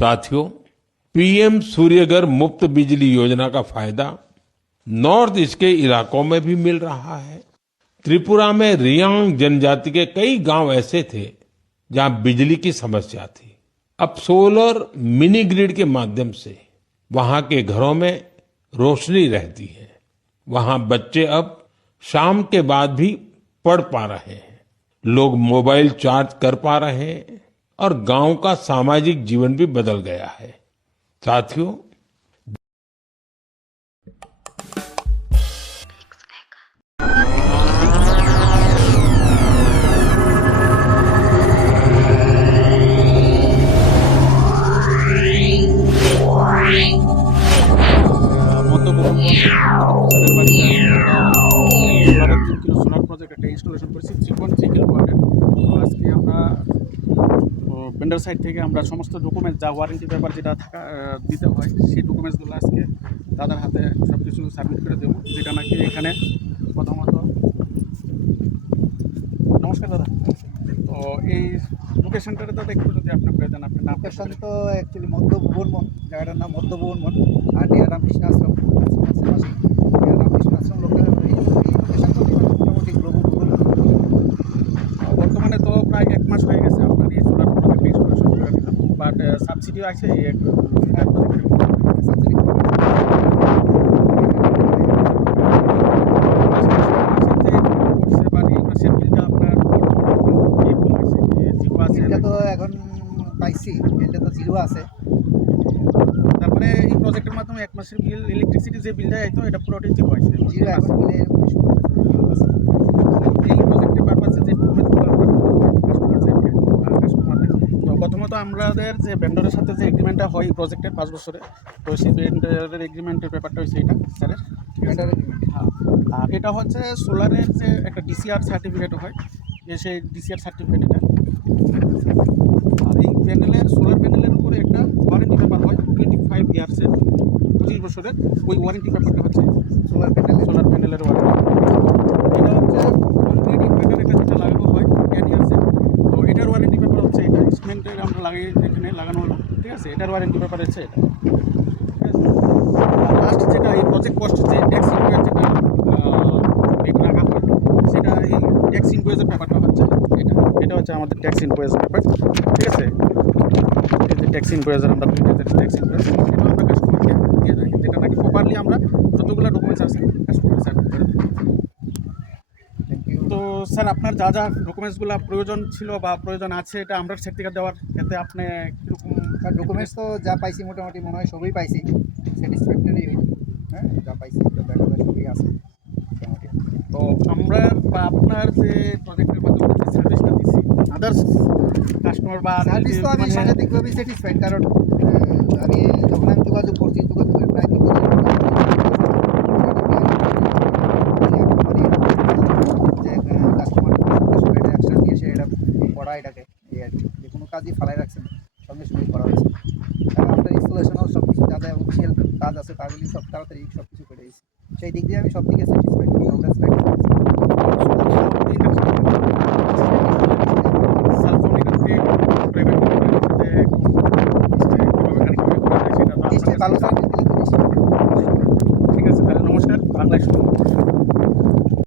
साथियों, पीएम सूर्यघर मुफ्त बिजली योजना का फायदा नॉर्थ ईस्ट के इलाकों में भी मिल रहा है। त्रिपुरा में रियांग जनजाति के कई गांव ऐसे थे जहां बिजली की समस्या थी। अब सोलर मिनी ग्रिड के माध्यम से वहां के घरों में रोशनी रहती है। वहां बच्चे अब शाम के बाद भी पढ़ पा रहे हैं, लोग मोबाइल चार्ज कर पा रहे हैं और गांव का सामाजिक जीवन भी बदल गया है। साथियों, সোলার প্রজেক্ট একটা ইনস্টলেশন করেছি 3.3 কিলোওয়াটের। তো আজকে আমরা ভেন্ডার সাইড থেকে আমরা সমস্ত ডকুমেন্ট যা ওয়ারেন্টি পেপার যেটা থাকা দিতে হয় সেই ডকুমেন্টসগুলো আজকে দাদার হাতে সব কিছু সাবমিট করে দেবো, যেটা নাকি এখানে প্রথমত নমস্কার দাদা। তো এই লোকেশনটাতে দাদা একটু যদি আপনি বলে দেন আপনার নাম। লোকেশন তো অ্যাকচুয়ালি মধ্য ভুবনবন, জায়গাটার নাম মধ্য ভুবনবন আর ডিয়ার রামকৃষ্ণ আশ্রম আশেপাশে। ডিয়ার রামকৃষ্ণ আশ্রম এই লোকেশন তো মোটামুটি গ্লোবাল বর্তমানে তো প্রায় 1 মাস হয়ে গেছে আপনার এই সোলার প্রজেক্ট ইনস্টলেশন করে দিলাম, বাট সাবসিডিও আছে এই সাবসিডি বিলটা তো এখন পাইছি, বিলটা তো জিরো আছে। তারপরে এই প্রজেক্টের মাধ্যমে 1 মাসের বিল ইলেকট্রিসিটি যে বিলটা আইতো এটা পুরোটাই জিরো আছে। জিরো এখন বিলে এই প্রজেক্টের পারপাসে যে তো প্রথমত আমাদের যে ভেন্ডরের সাথে যে এগ্রিমেন্টটা হয় এই প্রজেক্টের 5 বছরে, তো সেই ভেন্ডরের এগ্রিমেন্টের ব্যাপারটা হচ্ছে এটা স্যারের। হ্যাঁ, আর এটা হচ্ছে সোলারের যে একটা ডিসিআর সার্টিফিকেট হয়, যে সেই ডিসিআর সার্টিফিকেট এটা। আর এই প্যানেলের সোলার প্যানেলের উপরে একটা ওয়ারেন্টি পেপার হয় 25 ইয়ার্সের, 25 বছরের। ওই ওয়ারেন্টি পেপারটা হচ্ছে সোলার প্যানেলের ওয়ারেন্টি। এটা হচ্ছে কনক্রিট ইনভার্টার এটা যেটা লাগানো হয় 10 ইয়ার্সের, তো এটার ওয়ারেন্টি পেপার হচ্ছে এটা। সিমেন্টের আমরা লাগিয়ে এখানে লাগানো হলো, ঠিক আছে, এটার ওয়ারেন্টি পেপার হচ্ছে এটা, ঠিক আছে। আর লাস্ট যেটা এই প্রজেক্ট কস্ট যে ট্যাক্স ইনভয়েস যেটা রেট রাখা হয় সেটা এই ট্যাক্স ইনভয়েসের পেপারটা হচ্ছে এটা। এটা হচ্ছে আমাদের ট্যাক্স ইনভয়েস পেপার, ঠিক আছে। এই যে ট্যাক্স ইনভয়েসের আমরা ট্যাক্স ইনভয়েস সেটা আমরা কাস্টমারকে দিয়ে থাকি, যেটা নাকি প্রপারলি আমরা যতগুলো ডকুমেন্টস আছে কাস্টমারকে সাবমিট করে দিই। তো স্যার আপনার যা যা ডকুমেন্টসগুলো প্রয়োজন ছিল বা প্রয়োজন আছে এটা আমরা সার্টিফিকেট দেওয়ার ক্ষেত্রে আপনি কীরকম ডকুমেন্টস তো যা পাইছি মোটামুটি মনে হয় সবই পাইছি, স্যাটিসফ্যাক্টরি। হ্যাঁ, যা পাইছি তো দেখা যায় সবই আছে মোটামুটি। তো আমরা বা আপনার যে প্রজেক্টের মাধ্যমে যে সার্ভিসটা দিচ্ছি আদার্স কাস্টমার বা সার্ভিস তো আমি সাংঘাতিকভাবেই স্যাটিসফাইড, কারণ আমি যখন যোগাযোগ করছি যোগাযোগের প্রায় 3 দিন যে কাস্টমার অ্যাকশন নিয়ে সে এটা করা এটাকে এই আর কি, যে কোনো কাজই ফালাই রাখছে না, সঙ্গে সঙ্গে করা হয়েছে। কারণ আপনার ইনস্টলেশনও সব কিছু যা যা অফিসিয়াল কাজ আছে তাগুলি সব তাড়াতাড়ি সব কিছু করে দিয়েছি। সেই দিক দিয়ে আমি সব দিকে স্যাটিসফাইড।